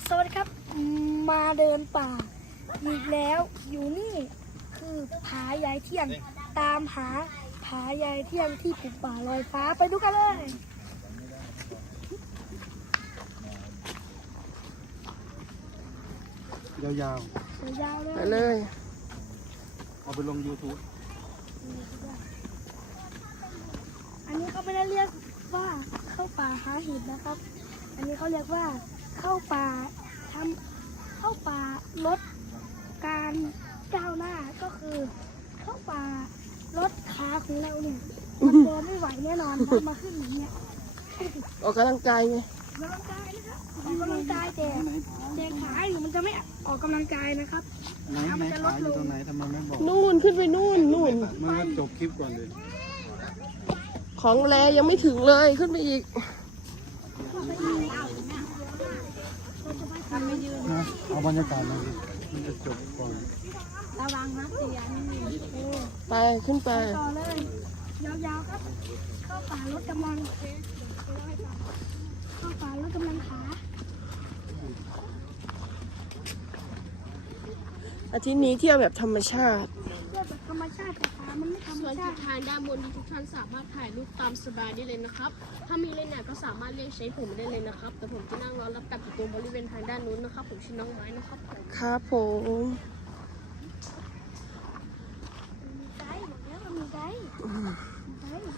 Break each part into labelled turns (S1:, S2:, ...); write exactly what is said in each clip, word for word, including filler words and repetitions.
S1: สวัสดีครับมาเดินป่าอีกแล้วอยู่นี่คือผายายเที่ยงตามหาผายายเที่ยงที่ปลูกป่าลอยฟ้าไปดูกันเลย
S2: ยาว
S1: ๆยาวๆเลย
S3: ไปเลย
S2: เอาไปลง ยูทูบ
S1: อันนี้เขาไม่ได้เรียกว่าเข้าป่าหาเห็ดนะครับอันนี้เขาเรียกว่าเข้าป่าทำเข้าป่าลดการก้าวหน้าก็คือเข้าป่าลดขาของเราเนี่ยมันเดินไม่ไหวแน่นอนนะมาขึ้นอย่างเงี้ย
S3: ออกกำลังกายไง
S1: ออกกำลังกายนะครับออกกำลังกายแต่แต่ขาหรือมันจะไม่ออกกำลังกายนะครับ
S2: ไหนไหนขาอยู่ตรงไหนทำไมไม่บอก
S3: นู่นขึ้นไปนู่นนู่น
S2: มันก็จบคลิปก่อนเลย
S3: ของแรยังไม่ถึงเลยขึ้นไปอีก
S2: นะเอาบรรยากาศมาดิมันจะจบก่อน
S1: ระวังนะเสียนี่
S3: ไปขึ้นไป
S1: ต่อเลยยาวๆครับเข้าป่าลดกำลังเข้าป่าลดกำลังขา
S3: อาทิตย์นี้เที่ยวแบบธรรมชาติ
S1: เพื่อแบบธรรมชาติแต่ขามันไม่ธรรม
S4: ส่วน
S1: ชา
S4: ทิศ
S1: ติ
S4: ทางด้านบนที่ทุกท่านสามารถถ่ายรูปตามสบายได้เลยนะครับ ถ้ามีเลนส์เนี่ยก็สามารถเรียกใช้ผมได้เลยนะครับ แต่ผมจะนั่งรอรับกลับอยู่ตรงบริเวณทางด้านนู้นนะครับ ผมชื่อน้องไม้นะครับ
S3: ครับผม
S1: มีไกด์บอกแล้วว่ามีไกด์มีไกด์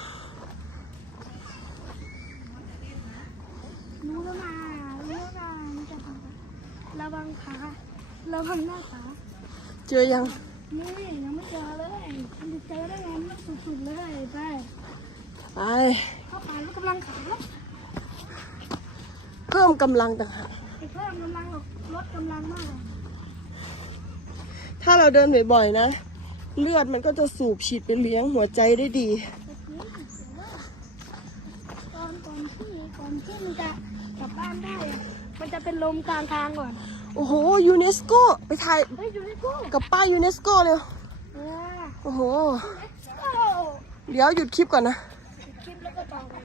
S1: รู้แล้วนะรู้แล้วนะนี่จะทำระวังขาระวังหน้าขา
S3: เจอยัง
S1: นี่ยังไม่เจอเลยมันจะเจอได้ไงมันต้องสุดๆเลยไป
S3: ไป
S1: เข้าป่าลดกำลังขา
S3: เพิ่มกำลังต่างหาก
S1: ไปเพิ่มกำลังหรอกลดกำลังมากเลย
S3: ถ้าเราเดินบ่อยๆนะ เลือดมันก็จะสูบฉีดไปเลี้ยงหัวใจได้ดี
S1: ตอนก่อนที่ก่อนที่มันจะกลับบ้านได้อะมันจะเป็นลมกลางทางก่อน
S3: โอ้โหยูเนสโกไปถ่าย
S1: เฮ้ยอยู่ในกู้
S3: กับป้ายยูเนสโกเลย
S1: เออ
S3: โอ้โห
S1: โอ้
S3: เดี๋ยวหยุดคลิปก่อนนะ